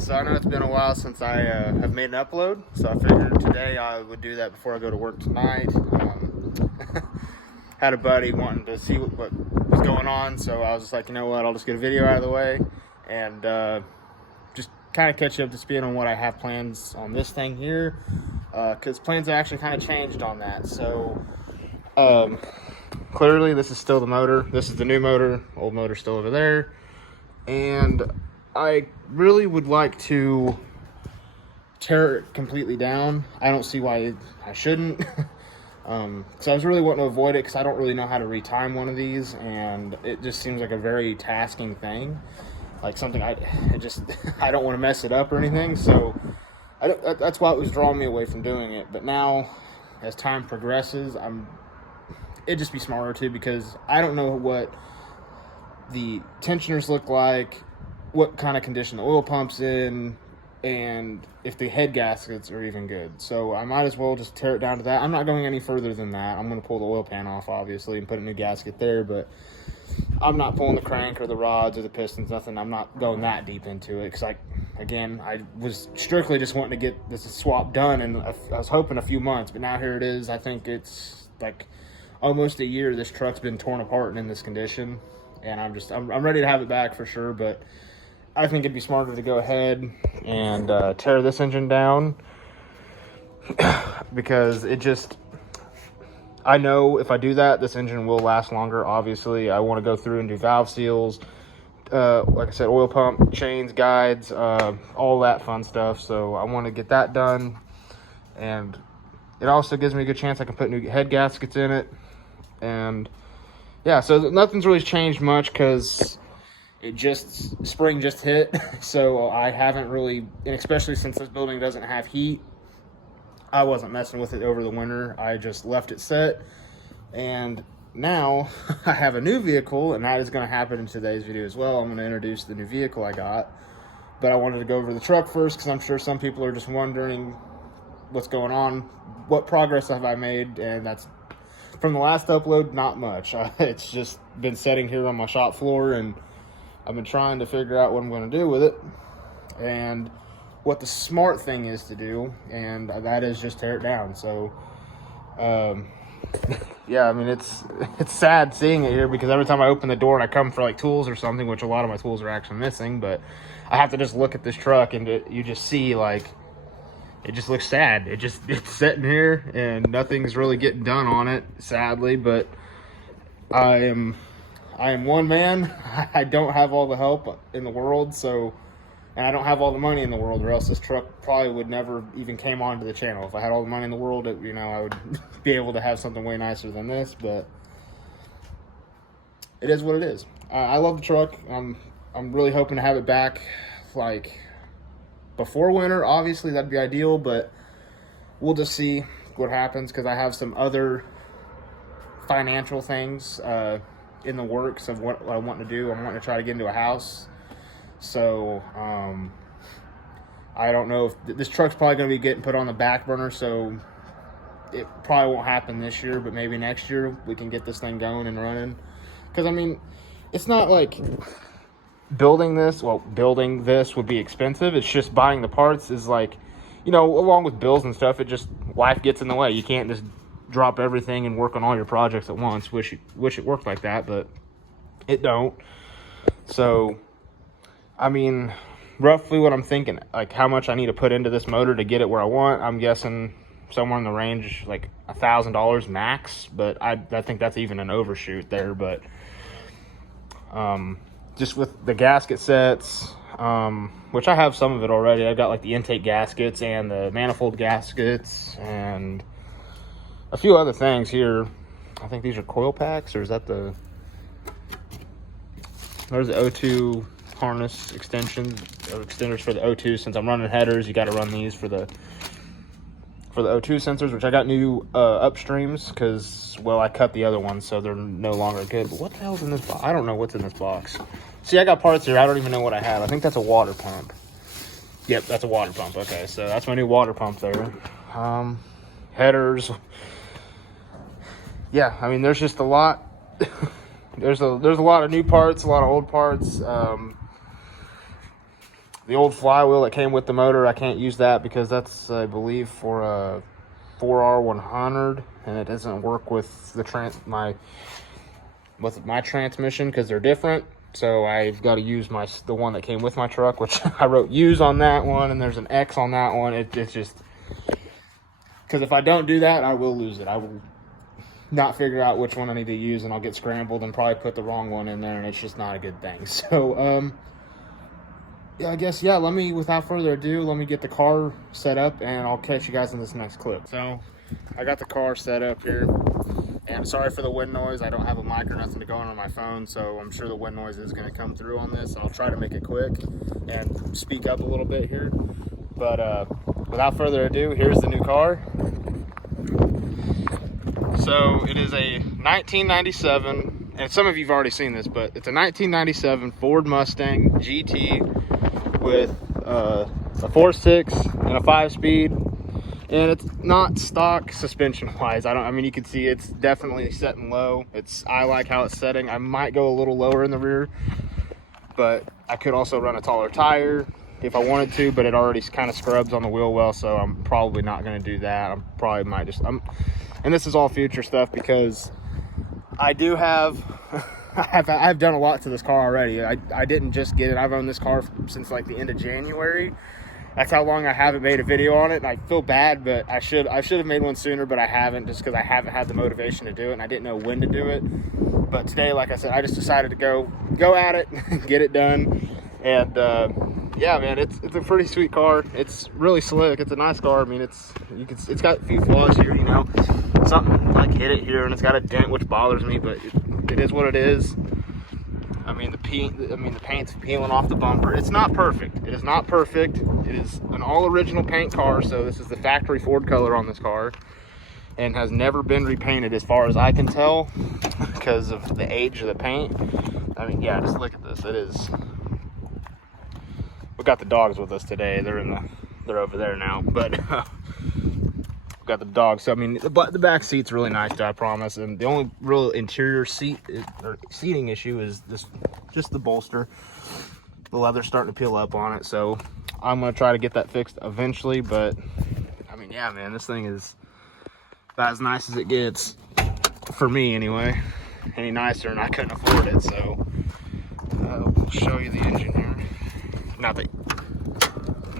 So I know it's been a while since I have made an upload, so I figured today I would do that before I go to work tonight. Had a buddy wanting to see what was going on, so I was just like, you know what, I'll just get a video out of the way and just kind of catch you up to speed on what I have plans on this thing here, because plans have actually kind of changed on that. So clearly this is still the motor. This is the new motor. Old motor's still over there. And I really would like to tear it completely down. I don't see why I shouldn't. So I was really wanting to avoid it because I don't really know how to retime one of these, and it just seems like a very tasking thing, like something I don't want to mess it up or anything. So that's why it was drawing me away from doing it. But now, as time progresses, it'd just be smarter too, because I don't know what the tensioners look like, what kind of condition the oil pump's in, and if the head gaskets are even good. So I might as well just tear it down to that. I'm not going any further than that. I'm going to pull the oil pan off, obviously, and put a new gasket there, but I'm not pulling the crank or the rods or the pistons, nothing. I'm not going that deep into it, because I was strictly just wanting to get this swap done, and I was hoping a few months, but now here it is. I think it's like almost a year this truck's been torn apart and in this condition, and I'm ready to have it back for sure. But I think it'd be smarter to go ahead and tear this engine down, because I know if I do that, this engine will last longer. Obviously, I want to go through and do valve seals, like I said, oil pump, chains, guides, all that fun stuff. So I want to get that done, and it also gives me a good chance I can put new head gaskets in it. And yeah, so nothing's really changed much, because spring just hit, so I haven't really, and especially since this building doesn't have heat, I wasn't messing with it over the winter. I just left it set, and now I have a new vehicle, and that is going to happen in today's video as well. I'm going to introduce the new vehicle I got, but I wanted to go over the truck first, because I'm sure some people are just wondering what's going on, what progress have I made, and that's from the last upload, not much. It's just been sitting here on my shop floor, and I've been trying to figure out what I'm going to do with it and what the smart thing is to do, and that is just tear it down. So yeah, I mean, it's sad seeing it here, because every time I open the door and I come for like tools or something, which a lot of my tools are actually missing, but I have to just look at this truck, and you just see, like, it just looks sad. It's sitting here and nothing's really getting done on it, sadly. But I am one man. I don't have all the help in the world, so, and I don't have all the money in the world, or else this truck probably would never even came onto the channel. If I had all the money in the world, I would be able to have something way nicer than this. But it is what it is. I love the truck. I'm really hoping to have it back, like, before winter. Obviously that'd be ideal, but we'll just see what happens, because I have some other financial things in the works of what I want to do. I'm wanting to try to get into a house, so I don't know if this truck's probably going to be getting put on the back burner, so it probably won't happen this year, but maybe next year we can get this thing going and running. Because I mean, it's not like building this would be expensive. It's just buying the parts is, like, along with bills and stuff, life gets in the way. You can't just drop everything and work on all your projects at once. Wish it worked like that, but it don't. So I mean, roughly what I'm thinking, like how much I need to put into this motor to get it where I want, I'm guessing somewhere in the range like $1,000 max, but I think that's even an overshoot there. But just with the gasket sets, which I have some of it already. I've got like the intake gaskets and the manifold gaskets and a few other things here. I think these are coil packs, or is that there's the O2 harness extenders for the O2. Since I'm running headers, you got to run these for the O2 sensors, which I got new upstreams because, well, I cut the other ones, so they're no longer good. But what the hell's in this box? I don't know what's in this box. See, I got parts here. I don't even know what I have. I think that's a water pump. Yep, that's a water pump. Okay, so that's my new water pump there. Headers. Yeah, I mean, there's just a lot. There's a lot of new parts, a lot of old parts. the old flywheel that came with the motor, I can't use that because that's, I believe, for a 4R100, and it doesn't work with the my transmission because they're different. So I've got to use the one that came with my truck, which I wrote use on that one, and there's an X on that one. It's just because if I don't do that, I will lose it. I will not figure out which one I need to use, and I'll get scrambled and probably put the wrong one in there, and it's just not a good thing. So yeah, I guess, yeah, without further ado, let me get the car set up, and I'll catch you guys in this next clip. So I got the car set up here, and sorry for the wind noise. I don't have a mic or nothing to go on my phone, so I'm sure the wind noise is going to come through on this. I'll try to make it quick and speak up a little bit here. But without further ado, here's the new car. So it is a 1997, and some of you've already seen this, but it's a 1997 Ford Mustang GT with a 4.6 and a 5-speed. And it's not stock suspension wise. I mean, you can see it's definitely setting low. I like how it's setting. I might go a little lower in the rear, but I could also run a taller tire if I wanted to, but it already kind of scrubs on the wheel well, so I'm probably not going to do that. And this is all future stuff because I do have, I've done a lot to this car already. I didn't just get it. I've owned this car since like the end of January. That's how long I haven't made a video on it, and I feel bad, but I should have made one sooner, but I haven't, just because I haven't had the motivation to do it, and I didn't know when to do it. But today, like I said, I just decided to go at it, get it done, and yeah, man, it's a pretty sweet car. It's really slick. It's a nice car. I mean, it's got a few flaws here, you know, something like hit it here, and it's got a dent, which bothers me, but it is what it is. I mean, the paint's peeling off the bumper. It's not perfect. It is not perfect. It is an all original paint car, so this is the factory Ford color on this car, and has never been repainted as far as I can tell because of the age of the paint. I mean, yeah, just look at this. It is. We got the dogs with us today. They're over there now, but we got the dogs. So I mean, the back seat's really nice, I promise. And the only real interior seating issue is just the bolster. The leather's starting to peel up on it, so I'm gonna try to get that fixed eventually. But I mean, yeah, man, this thing is about as nice as it gets for me, anyway. Any nicer, and I couldn't afford it. So we'll show you the engine here. Not that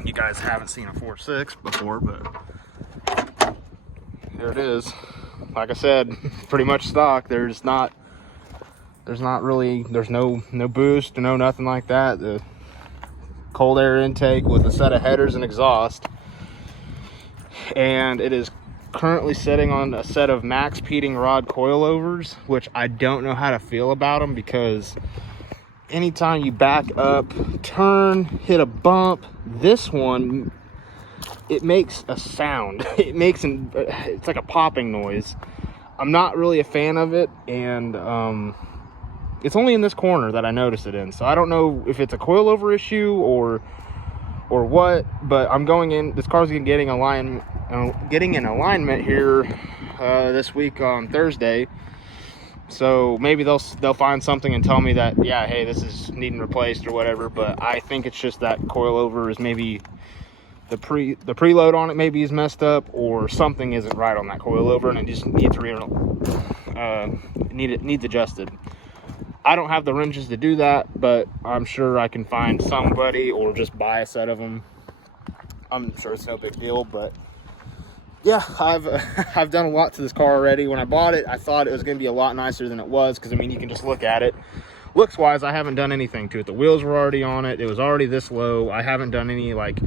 you guys haven't seen a 4.6 before, but there it is. Like I said, pretty much stock. There's no boost, no nothing like that. The cold air intake with a set of headers and exhaust, and it is currently sitting on a set of max heating rod coilovers, which I don't know how to feel about them, because anytime you back up, turn, hit a bump, this one, it makes a sound. It's like a popping noise. I'm not really a fan of it, and it's only in this corner that I notice it in. So I don't know if it's a coilover issue or what, but I'm going in. This car's getting in alignment here this week on Thursday. So maybe they'll find something and tell me that, yeah, hey, this is needing replaced or whatever. But I think it's just that coilover is maybe the preload on it maybe is messed up, or something isn't right on that coilover, and it just needs adjusted. I don't have the wrenches to do that, but I'm sure I can find somebody or just buy a set of them. I'm sure it's no big deal, but yeah, I've done a lot to this car already. When I bought it, I thought it was going to be a lot nicer than it was, because I mean, you can just look at it. Looks wise, I haven't done anything to it. The wheels were already on it. It was already this low. I haven't done any like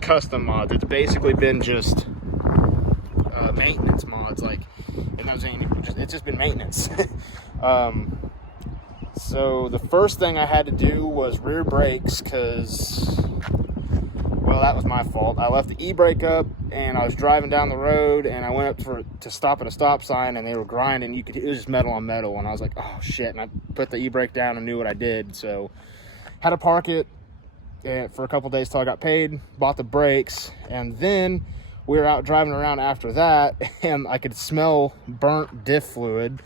custom mods. It's basically been just maintenance mods, like, and it's just been maintenance. So the first thing I had to do was rear brakes, because, well, that was my fault. I left the e-brake up, and I was driving down the road, and I went up to stop at a stop sign, and they were grinding. It was just metal on metal, and I was like, oh shit, and I put the e-brake down and knew what I did. So had to park it for a couple days till I got paid, bought the brakes, and then we were out driving around after that, and I could smell burnt diff fluid,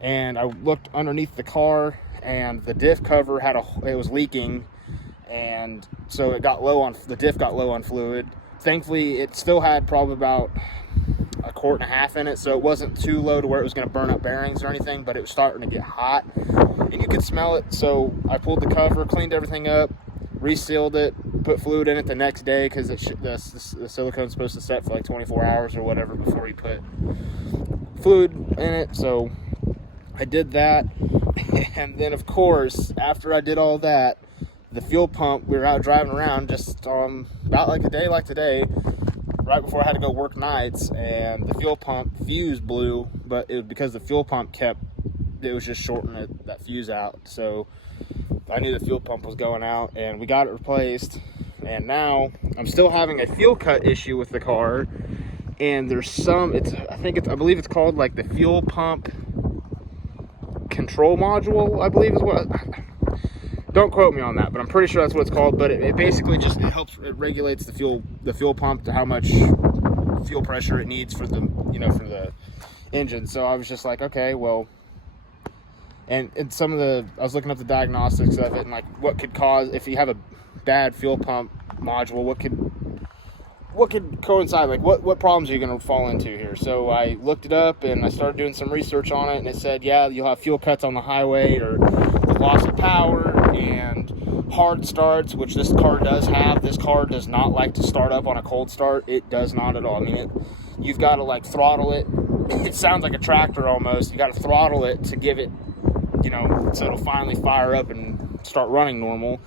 and I looked underneath the car, and the diff cover it was leaking, and so it got low on, the diff got low on fluid. Thankfully, it still had probably about a quart and a half in it, so it wasn't too low to where it was going to burn up bearings or anything, but it was starting to get hot, and you could smell it. So I pulled the cover, cleaned everything up, resealed it, put fluid in it the next day, because the silicone's supposed to set for like 24 hours or whatever before you put fluid in it. So I did that, and then of course, after I did all that, the fuel pump, we were out driving around just about like a day like today, right before I had to go work nights, and the fuel pump fuse blew, but it was because the fuel pump it was just shorting that fuse out. So I knew the fuel pump was going out, and we got it replaced. And now I'm still having a fuel cut issue with the car, and there's I believe it's called like the fuel pump control module, I believe is what. Don't quote me on that, but I'm pretty sure that's what it's called. But it basically just, it regulates the fuel pump to how much fuel pressure it needs for the, for the engine. So I was just like, okay, well, and I was looking up the diagnostics of it, and like what could cause, if you have a bad fuel pump module, what could coincide, like what problems are you going to fall into here? So I looked it up, and I started doing some research on it, and it said, yeah, you'll have fuel cuts on the highway, or the loss of power, and hard starts, which this car does have. This car does not like to start up on a cold start. It does not at all. I mean, you've got to like throttle it. It sounds like a tractor almost. You got to throttle it to give it, so it'll finally fire up and start running normal.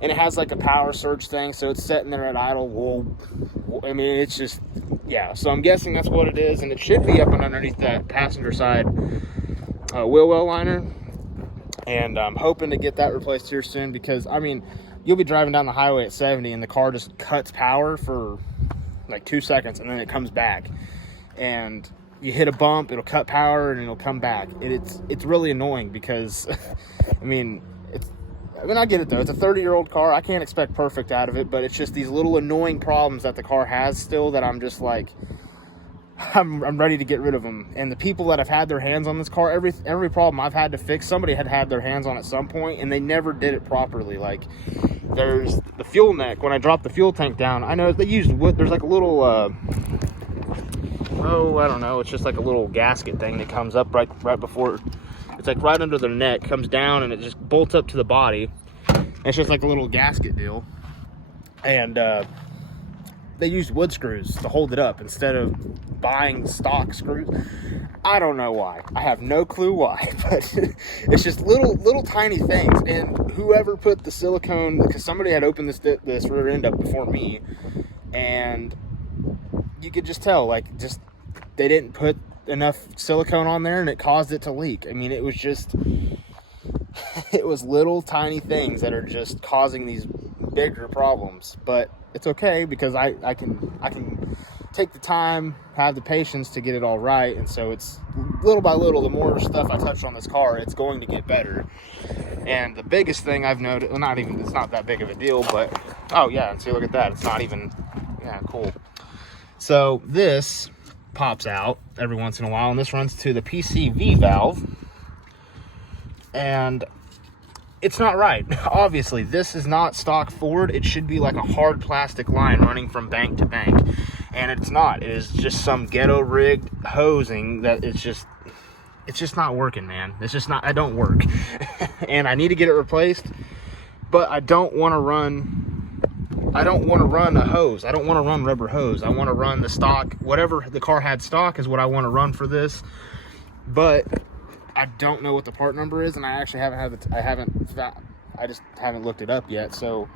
And it has like a power surge thing, so it's sitting there at idle. Well, I mean, it's just, yeah. So I'm guessing that's what it is, and it should be up and underneath that passenger side wheel well liner. And I'm hoping to get that replaced here soon, because, I mean, you'll be driving down the highway at 70, and the car just cuts power for like 2 seconds, and then it comes back. And you hit a bump, it'll cut power, and it'll come back. It's really annoying, because, I mean, I get it though. It's a 30-year-old car. I can't expect perfect out of it, but it's just these little annoying problems that the car has still that I'm just like, I'm ready to get rid of them. And the people that have had their hands on this car, every problem I've had to fix, somebody had their hands on at some point, and they never did it properly. Like, there's the fuel neck. When I dropped the fuel tank down, I know they used wood. There's like a little, I don't know. It's just like a little gasket thing that comes up right before. It's like right under the neck, comes down, and it just bolts up to the body. And it's just like a little gasket deal. And they used wood screws to hold it up instead of buying stock screws. I don't know why. I have no clue why, but it's just little tiny things. And whoever put the silicone, because somebody had opened this rear end up before me, and you could just tell, like, just they didn't put enough silicone on there, and it caused it to leak. I mean, it was little tiny things that are just causing these bigger problems. But it's okay, because I can take the time, have the patience to get it all right. And so it's little by little, the more stuff I touch on this car, it's going to get better. And the biggest thing I've noticed, well, it's not that big of a deal, but oh yeah, and see, look at that, it's not even, yeah, cool. So this pops out every once in a while, and this runs to the PCV valve, and it's not right. Obviously, this is not stock Ford. It should be like a hard plastic line running from bank to bank, and it's not. It is just some ghetto rigged hosing that it's just not working, man. It's just not, it don't work. And I need to get it replaced, but I don't want to run a hose. I don't want to run rubber hose. I want to run the stock, whatever the car had stock is what I want to run for this. But I don't know what the part number is, and I actually I just haven't looked it up yet. So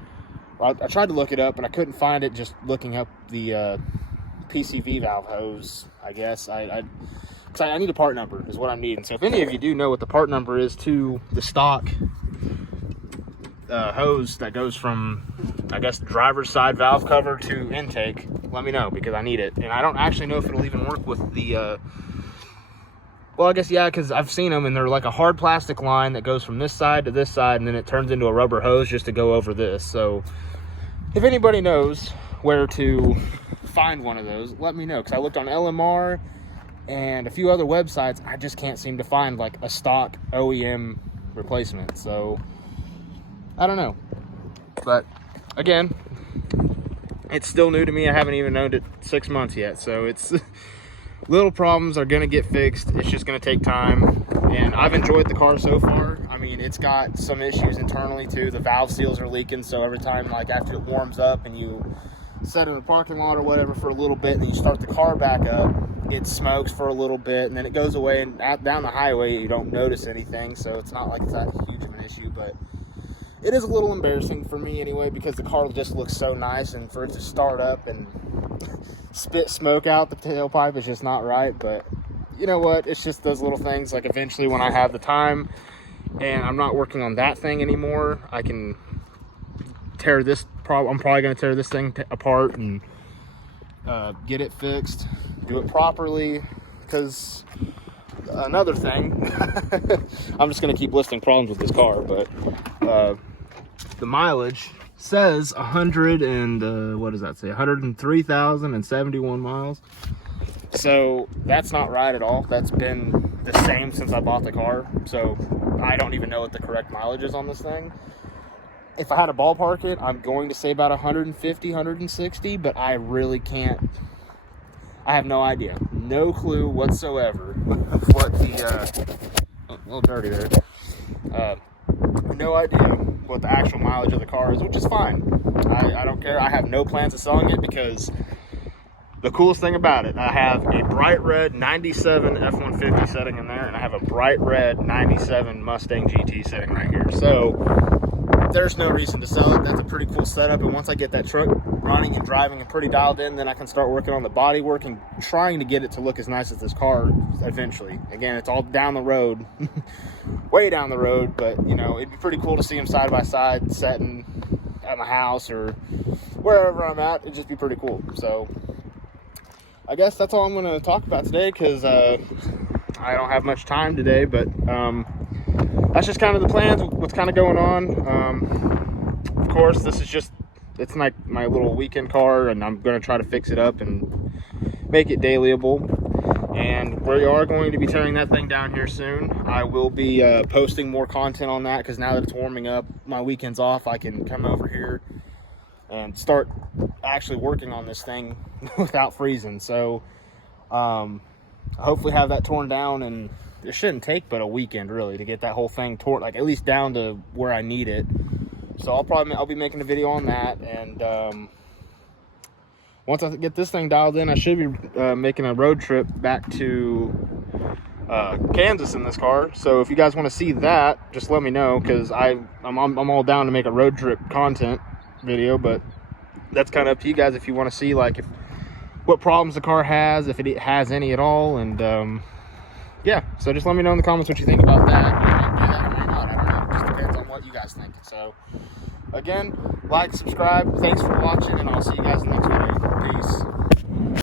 I tried to look it up, but I couldn't find it just looking up the PCV valve hose, I guess. Because I need a part number is what I'm needing. So if any of you do know what the part number is to the stock hose that goes from, I guess, driver's side valve cover to intake, let me know, because I need it. And I don't actually know if it'll even work with the well, I guess, yeah, because I've seen them, and they're like a hard plastic line that goes from this side to this side, and then it turns into a rubber hose just to go over this. So if anybody knows where to find one of those, let me know, because I looked on LMR and a few other websites. I just can't seem to find like a stock OEM replacement. So I don't know. But again, it's still new to me. I haven't even owned it 6 months yet, so it's little problems are gonna get fixed. It's just gonna take time, and I've enjoyed the car so far. I mean, it's got some issues internally too. The valve seals are leaking, so every time, like after it warms up and you set in a parking lot or whatever for a little bit, and then you start the car back up, it smokes for a little bit, and then it goes away, and down the highway you don't notice anything, so it's not like it's that huge of an issue. But it is a little embarrassing for me anyway, because the car just looks so nice, and for it to start up and spit smoke out the tailpipe is just not right. But you know what, it's just those little things. Like eventually when I have the time and I'm not working on that thing anymore, I can tear this I'm probably going to tear this thing apart and get it fixed, do it properly. Because another thing, I'm just going to keep listing problems with this car, but the mileage says 100 and what does that say, 103,071 miles. So that's not right at all. That's been the same since I bought the car, so I don't even know what the correct mileage is on this thing. If I had to ballpark it, I'm going to say about 150, 160, but I really can't. I have no idea, no clue whatsoever what the a little dirty there. No idea what the actual mileage of the car is, which is fine. I don't care. I have no plans of selling it, because the coolest thing about it, I have a bright red 97 F150 sitting in there, and I have a bright red 97 Mustang GT sitting right here. So there's no reason to sell it. That's a pretty cool setup, and once I get that truck running and driving and pretty dialed in, then I can start working on the body work and trying to get it to look as nice as this car eventually. Again, it's all down the road, way down the road, but you know, it'd be pretty cool to see them side by side setting at my house or wherever I'm at. It'd just be pretty cool. So I guess that's all I'm going to talk about today, because I don't have much time today, but that's just kind of the plans, what's kind of going on. Of course, this is just, it's like my little weekend car, and I'm going to try to fix it up and make it dailyable. And we are going to be tearing that thing down here soon. I will be posting more content on that, because now that it's warming up, my weekend's off, I can come over here and start actually working on this thing without freezing. So hopefully have that torn down, and it shouldn't take but a weekend really to get that whole thing torn, like at least down to where I need it. So I'll be making a video on that, and once I get this thing dialed in, I should be making a road trip back to Kansas in this car. So if you guys want to see that, just let me know, because I'm all down to make a road trip content video. But that's kind of up to you guys if you want to see like what problems the car has, if it has any at all. And yeah, so just let me know in the comments what you think about that. You might do that or might not, I don't know, it just depends on what you guys think. So again, like, subscribe, thanks for watching, and I'll see you guys in the next video. Peace.